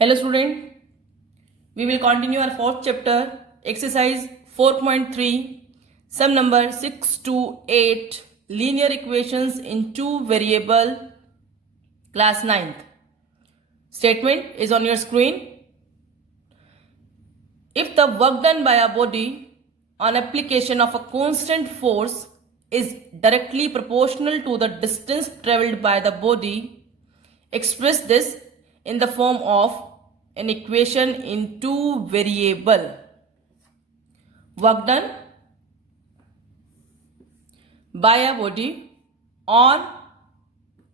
Hello student, we will continue our fourth chapter, exercise 4.3, sum number 6 to 8, linear equations in two variable, class 9th. Statement is on your screen. If the work done by a body on application of a constant force is directly proportional to the distance travelled by the body, express this in the form of an equation in two variable. Work done by a body on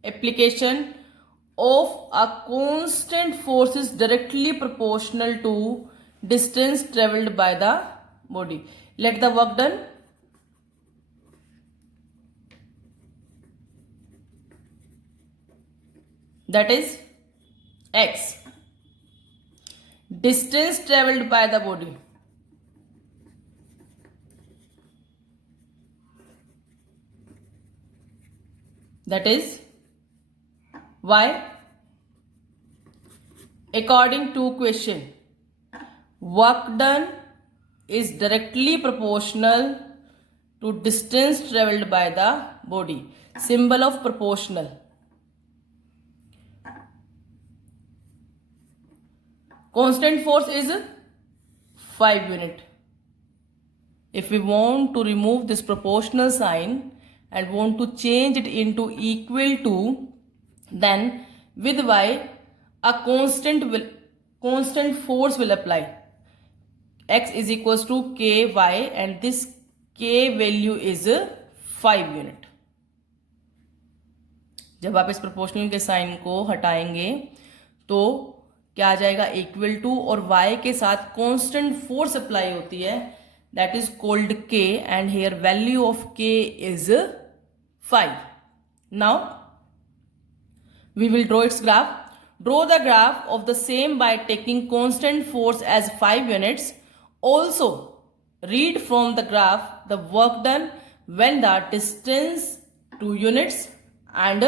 application of a constant force is directly proportional to distance travelled by the body. Let the work done that is x, distance travelled by the body that is y. According to question, work done is directly proportional to distance travelled by the body. Symbol of proportional. Constant force is 5 unit. If we want to remove this proportional sign and want to change it into equal to, then with y a constant force will apply. X is equals to ky and this k value is 5 unit. जब आप इस proportional के sign को हटाएंगे तो क्या आ जाएगा, equal to, और y के साथ कांस्टेंट फोर्स अप्लाई होती है, that is called k and here value of k is 5. Now we will draw its graph. Draw the graph of the same by taking constant force as 5 units. Also read from the graph the work done when the distance 2 units and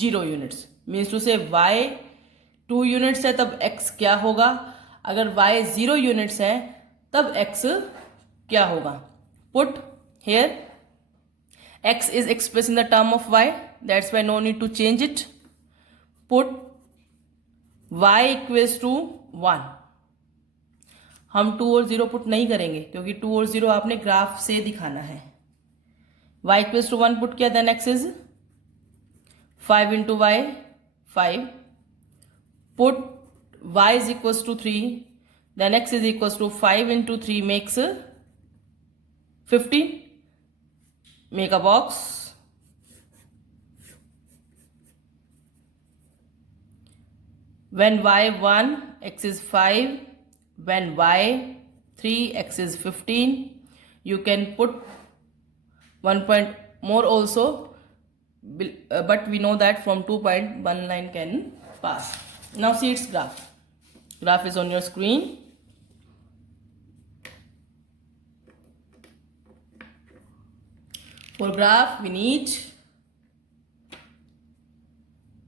0 units. Means to say y 2 units है तब x क्या होगा, अगर y 0 units है तब x क्या होगा. Put here x is expressed in the term of y, that's why no need to change it. Put y equals to 1. हम 2 और 0 पुट नहीं करेंगे क्योंकि 2 और 0 आपने ग्राफ से दिखाना है. y equals to 1 पुट किया, then x is 5 into y 5. Put y is equals to 3, then x is equals to 5 into 3 makes 15. Make a box. When y 1, x is 5. When y 3, x is 15. You can put 1 point more also, but we know that from 2 point 1 line can pass. Now see its graph. Graph is on your screen. For graph we need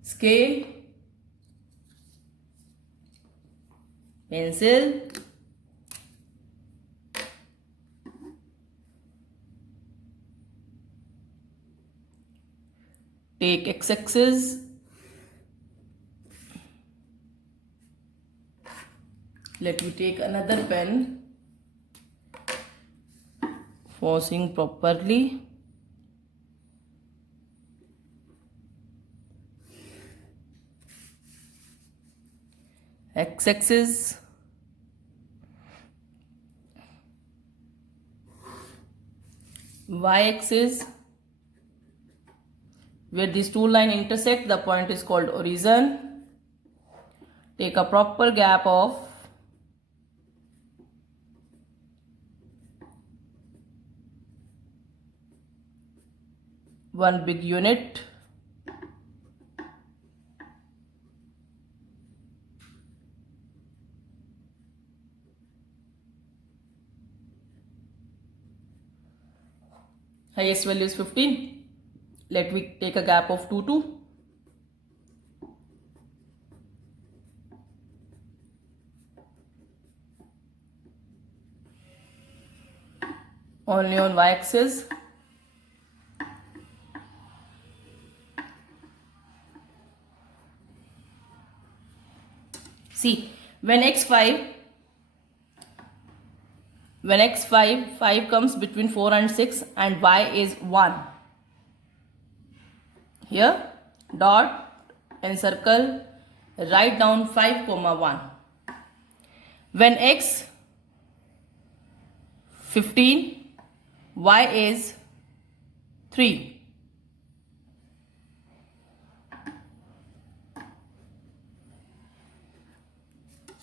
scale, pencil, take x-axis, let me take another pen for seeing properly. X-axis, y-axis, where these two lines intersect, the point is called origin. Take a proper gap of 1 big unit. Highest value is 15. Let me take a gap of 2, 2. only on y-axis. See, when x5 5 comes between 4 and 6 and y is 1, here dot and circle, write down 5 comma 1. When x 15, y is 3.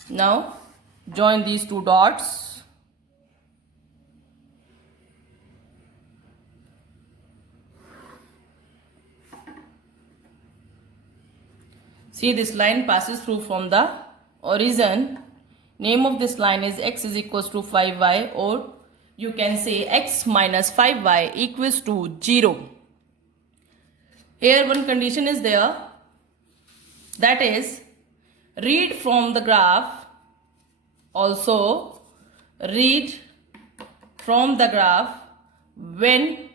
Now join these two dots. See, this line passes through from the origin. Name of this line is x is equals to 5y, or you can say x minus 5y equals to 0. Here one condition is there, that is, read from the graph. Also read from the graph when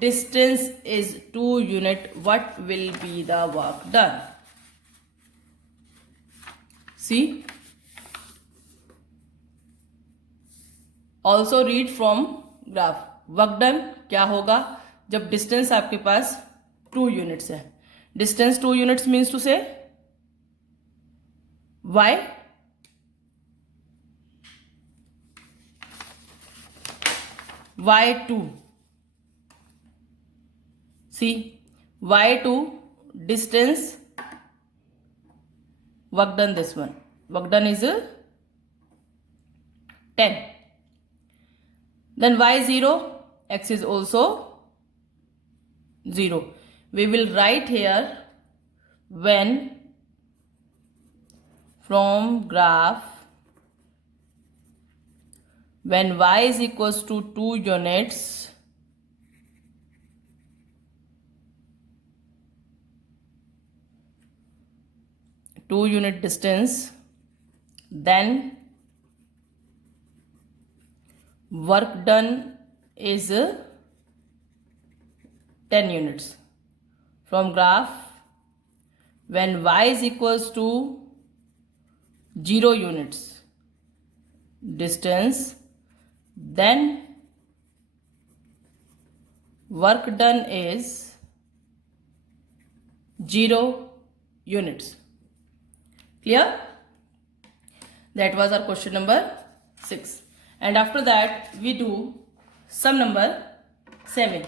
distance is 2 unit, what will be the work done. See, also read from graph. Work done क्या होगा जब distance आपके पास 2 units है. Distance 2 units means to से y2. See, y2 distance, work done, this one work done is 10. Then y0, x is also 0. We will write here when from graph when y is equals to 2 units, distance, then work done is 10 units. From graph when y is equals to 0 units distance, then work done is 0 units. Clear? That was our question number 6. And after that we do sum number 7.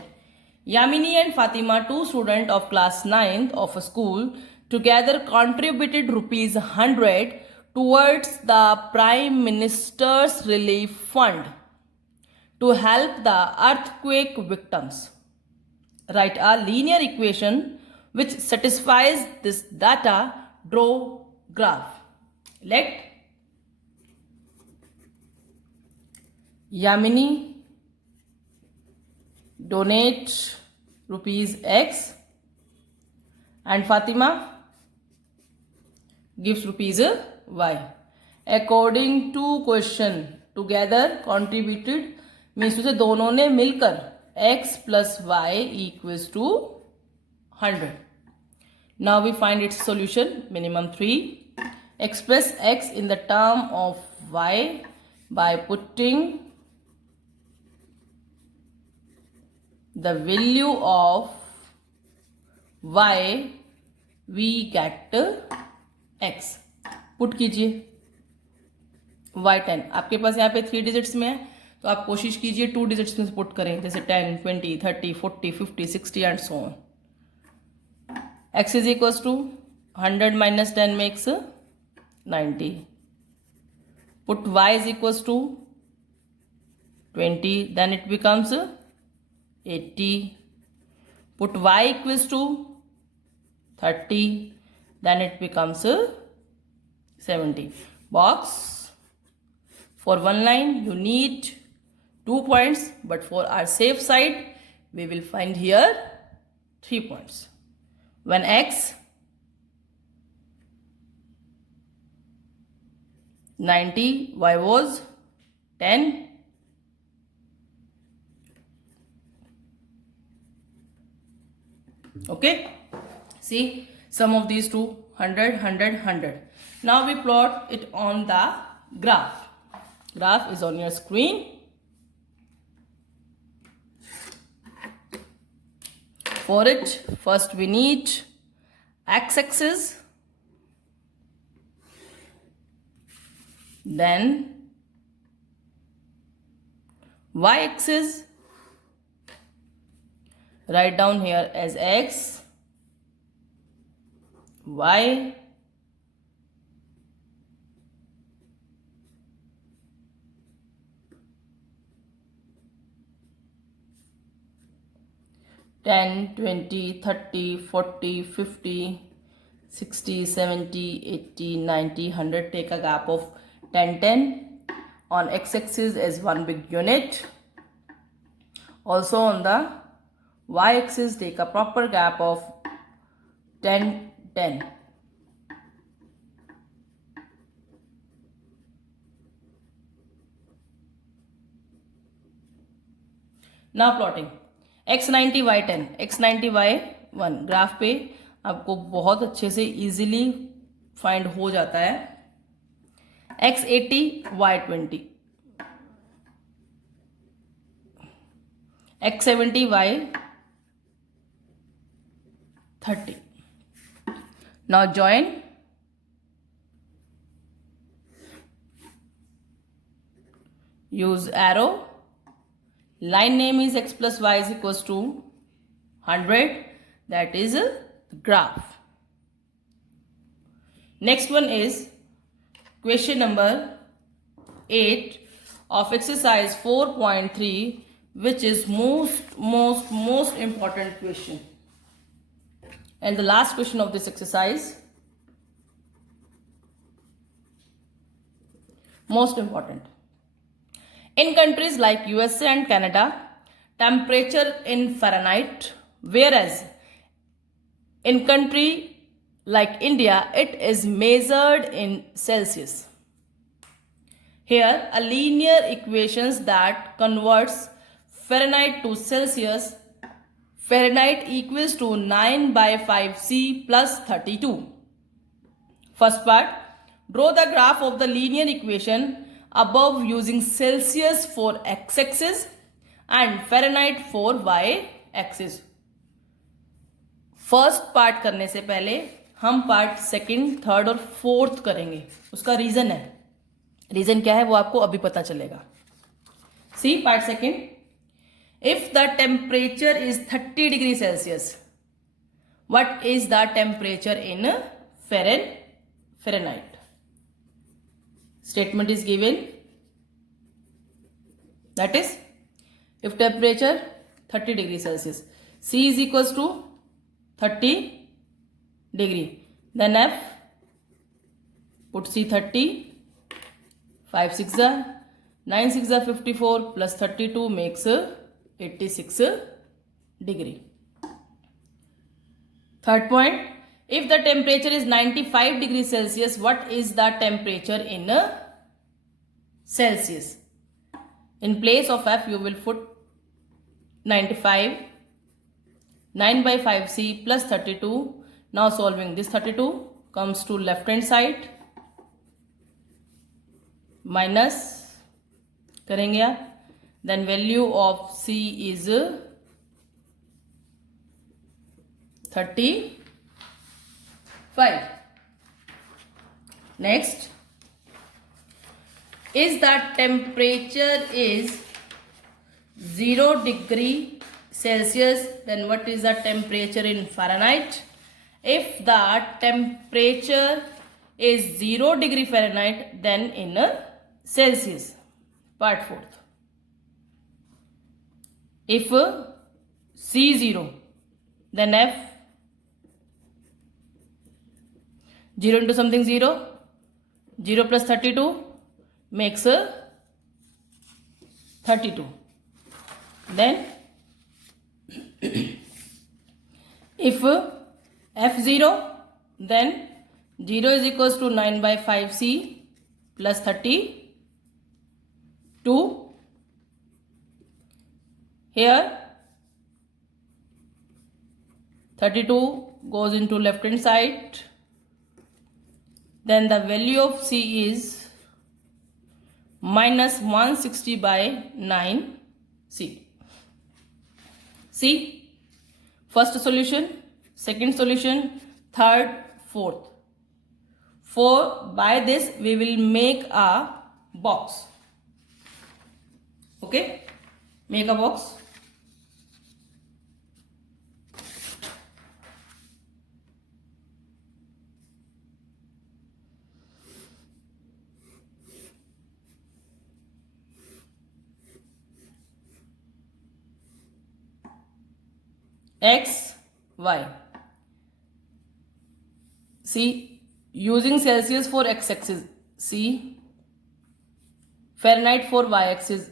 Yamini and Fatima, two students of class 9th of a school, together contributed rupees 100 towards the Prime Minister's Relief Fund to help the earthquake victims. Write a linear equation which satisfies this data. Draw graph. Let Yamini donate rupees X and Fatima gives rupees Y. According to question, together contributed means to say दोनों ने मिलकर x plus y equals to 100. Now we find its solution. Minimum 3. Express x in the term of y by putting the value of y, we get x. Put कीजिए y10. आपके पास यहाँ पे 3 digits में है तो आप कोशिश कीजिए 2 डिजिट्स में पुट करें, जैसे 10, 20, 30, 40, 50, 60 and so on. x is equals to 100 minus 10 makes 90. Put y is equals to 20, then it becomes 80. Put y equals to 30, then it becomes 70. Box. For one line you need 2 points, but for our safe side we will find here 3 points. When x 90, y was 10, Okay, see sum of these two, 100, 100, 100. Now we plot it on the graph. Graph is on your screen. For it, first we need x-axis, then y-axis, write down here as x, y, ten, 20, 30, 40, 50, 60, 70, 80, 90, 100. Take a gap of 10, 10. On x-axis is one big unit. Also on the y-axis, take a proper gap of 10, 10. Now plotting x90 y10, x90 y1 graph पे आपको बहुत अच्छे से easily find हो जाता है. x80 y20, x70 y30. Now join. Use arrow. Line name is x plus y is equals to 100. That is a graph. Next one is question number 8 of exercise 4.3, which is most important question. And the last question of this exercise, most important. In countries like USA and Canada, temperature in Fahrenheit, whereas in country like India, it is measured in Celsius. Here, a linear equations that converts Fahrenheit to Celsius. Fahrenheit equals to 9 by 5C plus 32. First part, draw the graph of the linear equation above using Celsius for x-axis and Fahrenheit for y-axis. First part करने से पहले हम part second, third और fourth करेंगे. उसका reason है. Reason क्या है वो आपको अभी पता चलेगा. See part second. If the temperature is 30 degree Celsius, what is the temperature in Fahrenheit? Statement is given, that is if temperature 30 degree Celsius, C is equals to 30 degree, then F, put C 30, 5 6 are 9 6 are 54 plus 32 makes 86 degree. Third point, if the temperature is 95 degrees Celsius, what is the temperature in Celsius? In place of F, you will put 95, 9 by 5C plus 32. Now solving this 32 comes to left hand side. Minus करेंगे आप. Then value of C is 35. Next, is that temperature is 0 degree Celsius, then what is the temperature in Fahrenheit? If the temperature is 0 degree Fahrenheit, then in Celsius. Part 4th. If C 0, then F 0 into something 0, 0 plus 32 makes 32. Then if F0, then 0 is equals to 9 by 5C plus 32. Here 32 goes into left hand side. Then the value of C is minus 160 by 9 C. See, first solution, second solution, third, fourth. For by this we will make a box. Okay, make a box. X, Y. See, using Celsius for x-axis, C, Fahrenheit for y-axis,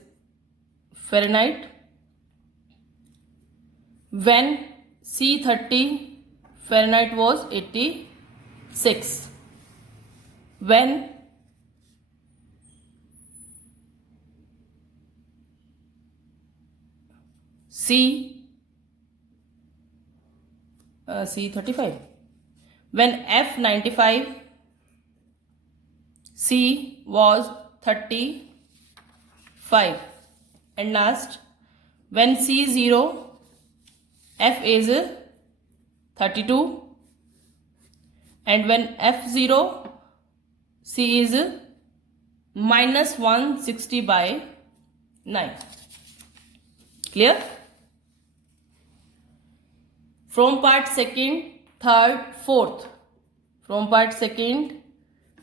Fahrenheit. When C30, Fahrenheit was 86. When C35. When F95, C was 35. And last, when C0, F is 32. And when F0, C is minus 160 by 9. Clear? From part second, third, fourth. From part second,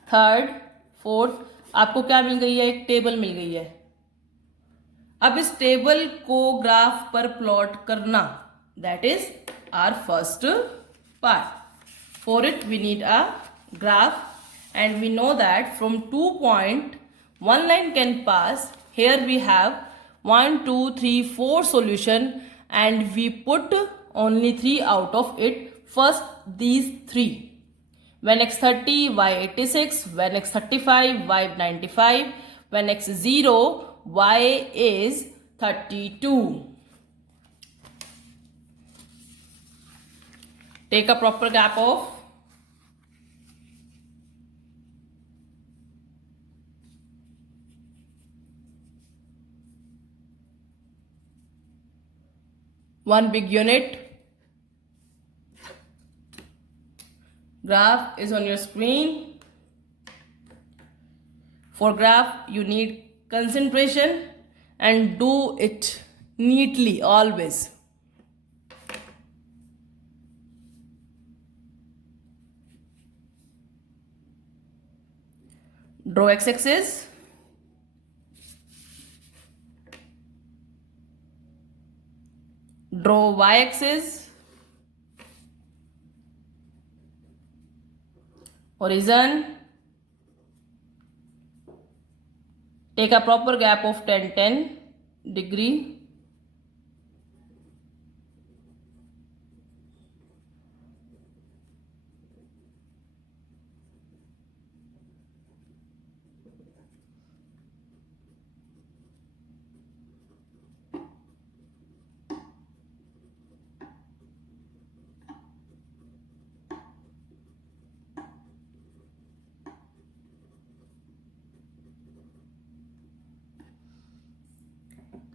third, fourth. आपको क्या मिल गई है? एक table मिल गई है. अब इस table को ग्राफ पर प्लॉट करना, that is our first part. For it we need a graph, and we know that from 2 point one line can pass. Here we have 1, 2, 3, 4 solution, and we put only 3 out of it. First these 3. When x30, y86, when x35, y95, when x0, y is 32. Take a proper gap of 1 big unit. Graph is on your screen. For graph you need concentration and do it neatly always. Draw x-axis. Draw y-axis. Horizon. Take a proper gap of 10 degree.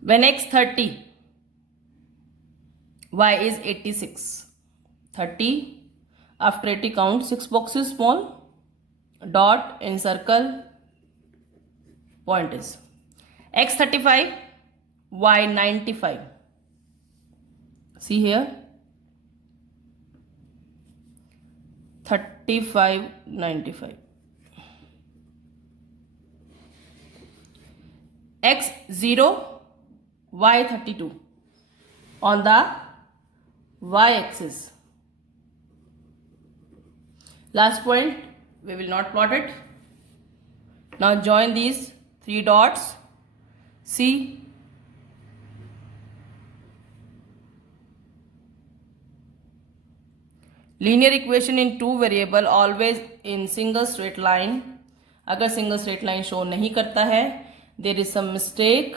When x30, y is 86. 30, after 80 count 6 boxes small, dot in circle, point is x35, y95. See here, 35, 95. x0, y32 on the y-axis. Last point, we will not plot it. Now join these 3 dots. See, linear equation in 2 variable always in single straight line. अगर single straight line show नहीं करता है, there is some mistake.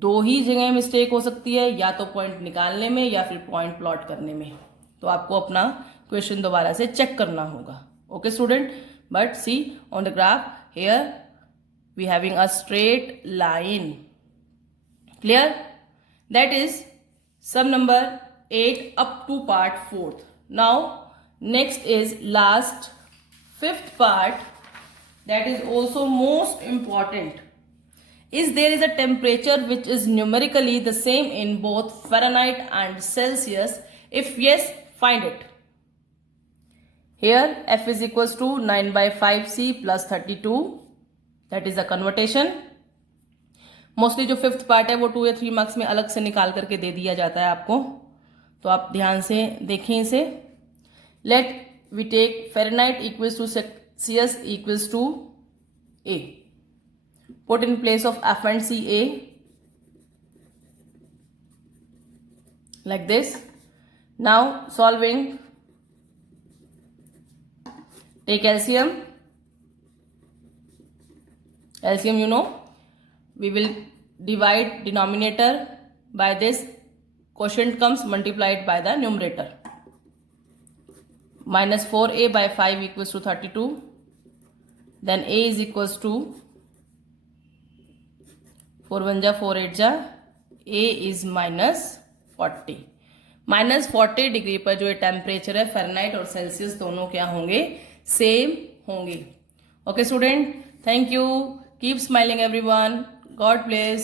2 ही जगह mistake हो सकती है, या तो पॉइंट निकालने में या फिर पॉइंट प्लॉट करने में. तो आपको अपना क्वेश्चन दोबारा से चेक करना होगा. Okay student, but see on the graph here we having a straight line. Clear? That is sum number 8 up to part 4th. Now next is last 5th part, that is also most important. Is there is a temperature which is numerically the same in both Fahrenheit and Celsius? If yes, find it. Here F is equals to 9 by 5C plus 32. That is the conversion. Mostly जो 5th part है वो 2 या 3 marks में अलग से निकाल करके दे दिया जाता है आपको, तो आप ध्यान से देखें इसे. Let we take Fahrenheit equals to Celsius equals to A. Put in place of F and C A like this. Now solving, take LCM. LCM you know, we will divide denominator by this, quotient comes multiplied by the numerator. Minus 4A by 5 equals to 32. Then A is equals to 4 1 जा 4 8 जा, A is minus 40. Minus 40 degree पर जो temperature है Fahrenheit और Celsius दोनों क्या होंगे, same होंगे. Okay student, thank you. Keep smiling everyone. God bless.